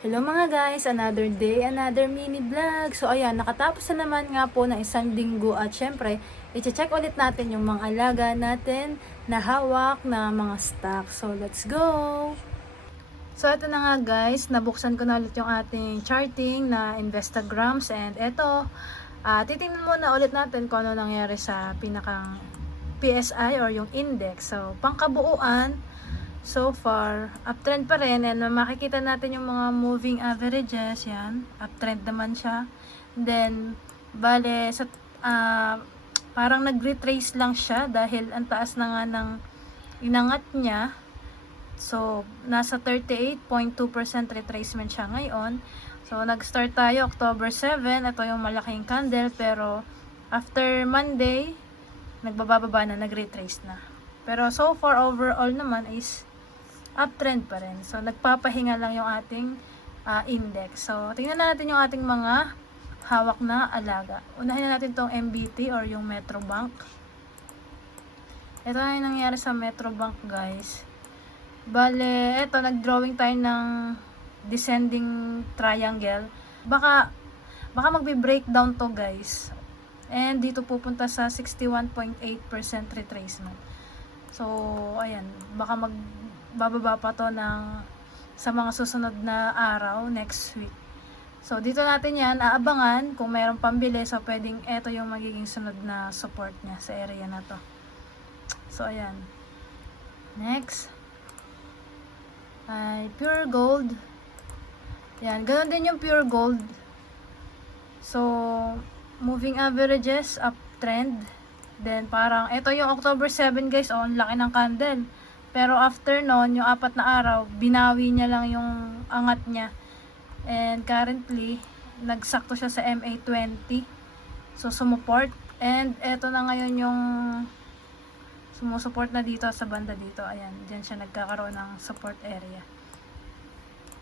Hello mga guys, another day, another mini vlog. So ayan, nakatapos na naman nga po ng isang linggo at syempre, i-check ulit natin yung mga alaga natin na hawak na mga stock. So let's go! So ito na nga guys, nabuksan ko na ulit yung ating charting na Investagrams and ito, ah titingnan muna ulit natin kung ano nangyari sa pinakang PSI or yung index. So pangkabuuan, so far, uptrend pa rin and makikita natin yung mga moving averages, yan, uptrend naman siya. Then, bale, sa, ah, parang nag-retrace lang siya dahil ang taas na nga ng inangat niya. So, nasa 38.2% retracement siya ngayon. So, nag-start tayo October 7. Ito yung malaking candle. Pero, after Monday, nagbababa na, nag-retrace na. Pero, so far, overall naman is uptrend pa rin. So, nagpapahinga lang yung ating ah, index. So, tingnan natin yung ating mga hawak na alaga. Unahin na natin tong MBT or yung Metrobank. Ito na yung nangyari sa Metrobank, guys. Bale, eto, nag-drawing tayo ng descending triangle. Baka, baka magbe-breakdown to, guys. And dito pupunta sa 61.8% retracement. So, ayan, baka magbababa pa to ng sa mga susunod na araw next week. So, dito natin yan, aabangan kung mayroong pambili. So, pwedeng eto yung magiging sunod na support niya sa area na to. So, ayan. Next ay pure gold. Yan, ganun din yung pure gold. So, moving averages, uptrend. Then, parang, ito yung October 7 guys, oh, ang laki ng candle. Pero after nun, yung apat na araw, binawi niya lang yung angat niya. And currently, nagsakto siya sa MA20. So, sumuport. And eto na ngayon yung sumusupport na dito sa banda dito. Ayan, dyan siya nagkakaroon ng support area.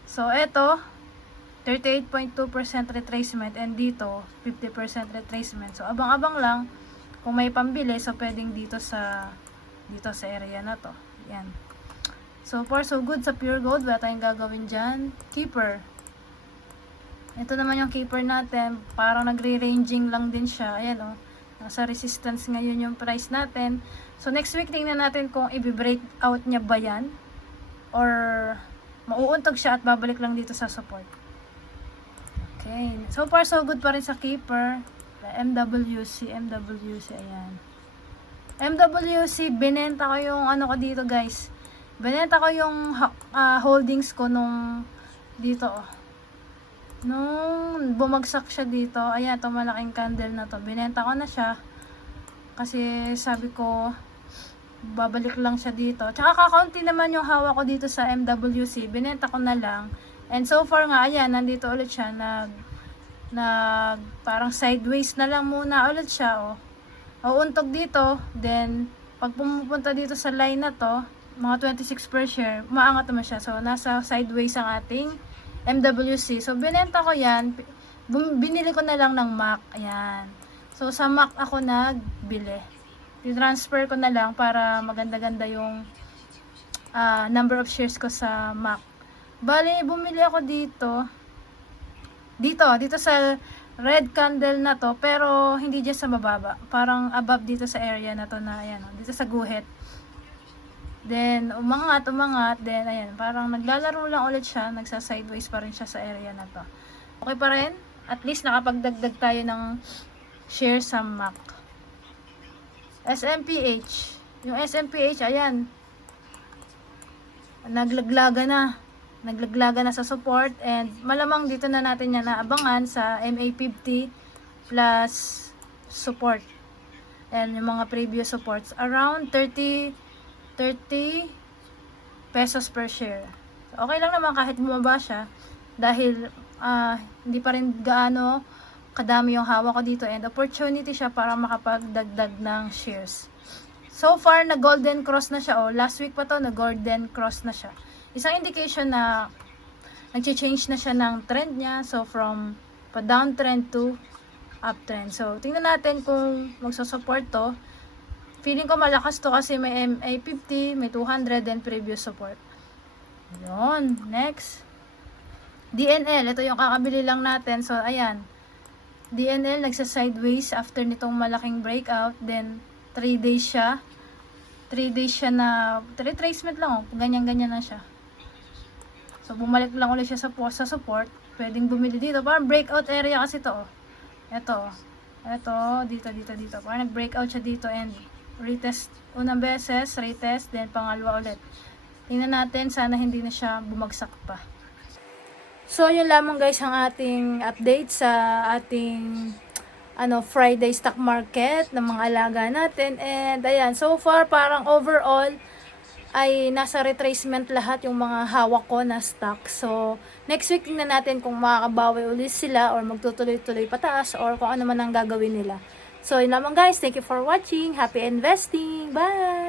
So, eto, 38.2% retracement and dito, 50% retracement. So, abang-abang lang kung may pambili, so pwedeng dito sa dito sa area na to. Yan. So far, so good sa pure gold. Wala tayong gagawin dyan. Keeper. Ito naman yung keeper natin. Parang nagre-ranging lang din siya. Ayan o. Oh. Nasa resistance ngayon yung price natin. So next week, tingnan natin kung i-break out niya ba yan. Or mauuntog siya at babalik lang dito sa support. Okay. So far, so good pa rin sa keeper. MWC, MWC, ayan. MWC, binenta ko yung ano ko dito guys. Binenta ko yung uh, holdings ko nung dito oh. Nung bumagsak siya dito, ayan, to malaking candle na to. Binenta ko na siya. Kasi sabi ko, babalik lang siya dito. Tsaka kakaunti naman yung hawak ko dito sa MWC. Binenta ko na lang. And so far nga, ayan, nandito ulit siya. Nag, nag, parang sideways na lang muna ulit siya, oh. Uuntog dito, then, pag pumupunta dito sa line na to, mga 26 per share, umaangat naman siya. So, nasa sideways ang ating MWC. So, binenta ko yan. Binili ko na lang ng MAC. Ayan. So, sa MAC ako nagbili. I-transfer ko na lang para maganda-ganda yung uh, number of shares ko sa MAC. Bali, bumili ako dito. Dito, dito sa red candle na to, pero hindi dyan sa mababa. Parang above dito sa area na to na, ayan, dito sa guhit. Then, umangat, umangat. Then, ayan, parang naglalaro lang ulit siya. Nagsa-sideways pa rin siya sa area na to. Okay pa rin? At least nakapagdagdag tayo ng share sa MAC. SMPH. Yung SMPH, ayan. Naglaglaga na. Naglaglaga na sa support. And malamang dito na natin yan naabangan sa MA50 plus support. And yung mga previous supports. Around 30 30 pesos per share. Okay lang naman kahit bumaba siya dahil uh, hindi pa rin gaano kadami yung hawak ko dito and opportunity siya para makapagdagdag ng shares. So far, na golden cross na siya. Oh, last week pa to, na golden cross na siya. Isang indication na nag-change na siya ng trend niya. So, from pa downtrend to uptrend. So, tingnan natin kung magsusupport to. Feeling ko malakas to kasi may MA50, may 200, then previous support. Yun. Next. DNL, ito yung kakabili lang natin. So, ayan. DNL, nagsa-sideways after nitong malaking breakout. Then, 3 days siya. 3 days siya na, retracement lang, oh. Ganyan-ganyan na siya. So, bumalik lang ulit siya sa, sa support. Pwedeng bumili dito. Parang breakout area kasi to, oh. Ito, oh. Ito, dito, dito, dito. Parang nag-breakout siya dito and retest unang beses, retest, then pangalawa ulit. Tingnan natin, sana hindi na siya bumagsak pa. So, yun lamang guys ang ating update sa ating ano Friday stock market ng mga alaga natin. And ayan, so far parang overall ay nasa retracement lahat yung mga hawak ko na stock. So, next week tingnan natin kung makakabawi ulit sila or magtutuloy-tuloy pataas or kung ano man ang gagawin nila. So, yun lamang guys. Thank you for watching. Happy investing. Bye!